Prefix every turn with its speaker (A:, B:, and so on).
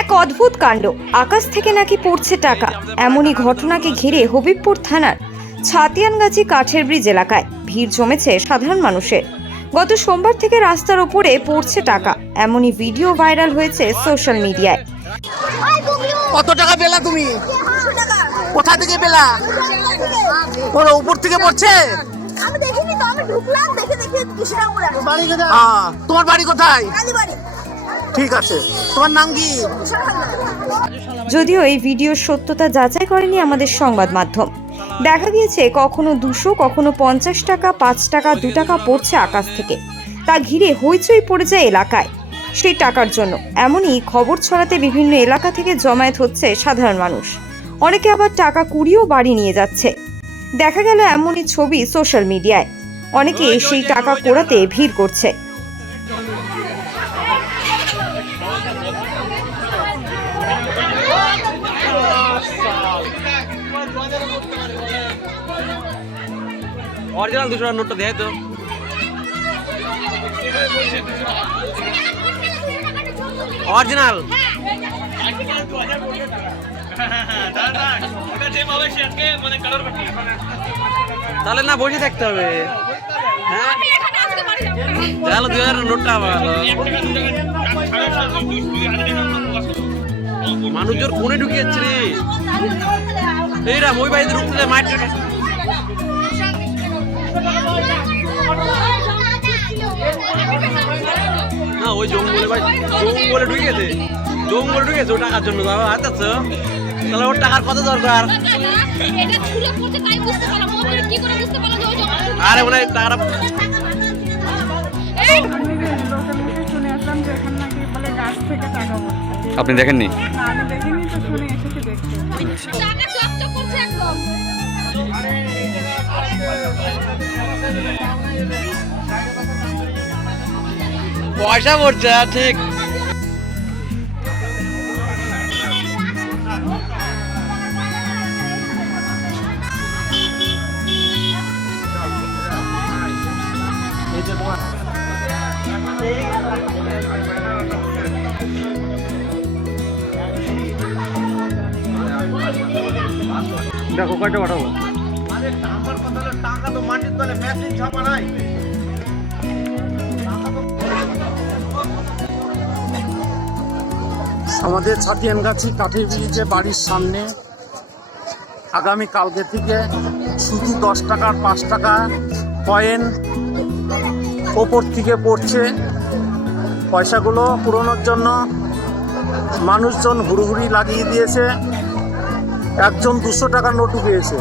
A: এক অদ্ভুত কাণ্ড। আকাশ থেকে নাকি পড়ছে টাকা। এমনই ঘটনাকে ঘিরে হবিবপুর থানার ছাতিয়ানগাছি কাঠের ব্রিজ এলাকায় ভিড় জমেছে সাধারণ মানুষের। গত সোমবার থেকে রাস্তার ওপরে পড়ছে টাকা। এমনই ভিডিও ভাইরাল হয়েছে সোশ্যাল মিডিয়ায়।
B: কত টাকা পেলা তুমি? কোথা থেকে পেলা? ওরা উপর থেকে পড়ছে?
C: আমি দেখিনি তো আমি ঢুকলাম দেখে দেখে দুশো টাকা করে আসলাম।
B: তোমার বাড়ি কোথায়?
C: কালীবাড়ি।
B: ঠিক আছে। তোমার নাম কি?
A: যদিও এই ভিডিওর সত্যতা যাচাই করেনি আমাদের সংবাদ মাধ্যম। দেখা গিয়েছে, কখনো দুশো, কখনো পঞ্চাশ টাকা, পাঁচ টাকা, দু টাকা পড়ছে আকাশ থেকে। তা ঘিরে হইচই পড়ে যায় এলাকায়। সেই টাকার জন্য। এমনই খবর ছড়াতে বিভিন্ন এলাকা থেকে জমায়েত হচ্ছে সাধারণ মানুষ। অনেকে আবার টাকা কুড়িয়েও বাড়ি নিয়ে যাচ্ছে। দেখা গেল এমনই ছবি সোশ্যাল মিডিয়ায়। অনেকে সেই টাকা কোড়াতে ভিড় করছে।
D: অরিজিনাল দুশো টাকার নোটটা দেয় তো। অরিজিনাল তাহলে না বসে থাকতে হবে। হ্যাঁ? তাহলে দুই হাজার নোটটা মানুষজন কোনে ঢুকে যাচ্ছে রে মই বাড়িতে ঢুকতে যায় ওই জঙ্গলে ভাই জঙ্গলে ঢুকে গেছে। জঙ্গলে ঢুকে গেছে ও টাকার জন্য বাবা আচ্ছা তাহলে ওর টাকার কত দরকার। আরে মনে হয় টাকাটা
E: এই
F: লোকালিতে শুনে
D: পয়সা পড়ছে হ্যাঁ, ঠিক।
B: দেখো কয়টা পাঠাবো?
G: টাকা তো মাটির তলে মেশিন ছাপা নাই
B: আমাদের ছাতিয়ানগাছি কাঠের ব্রিজে বাড়ির সামনে। আগামী কালকে থেকে শুধু দশ টাকার পাঁচ টাকা কয়েন ওপর থেকে পড়ছে। পয়সাগুলো পুরোনোর জন্য মানুষজন হুড়ুহুড়ি লাগিয়ে দিয়েছে। একজন দুশো টাকার নোটু পেয়েছে।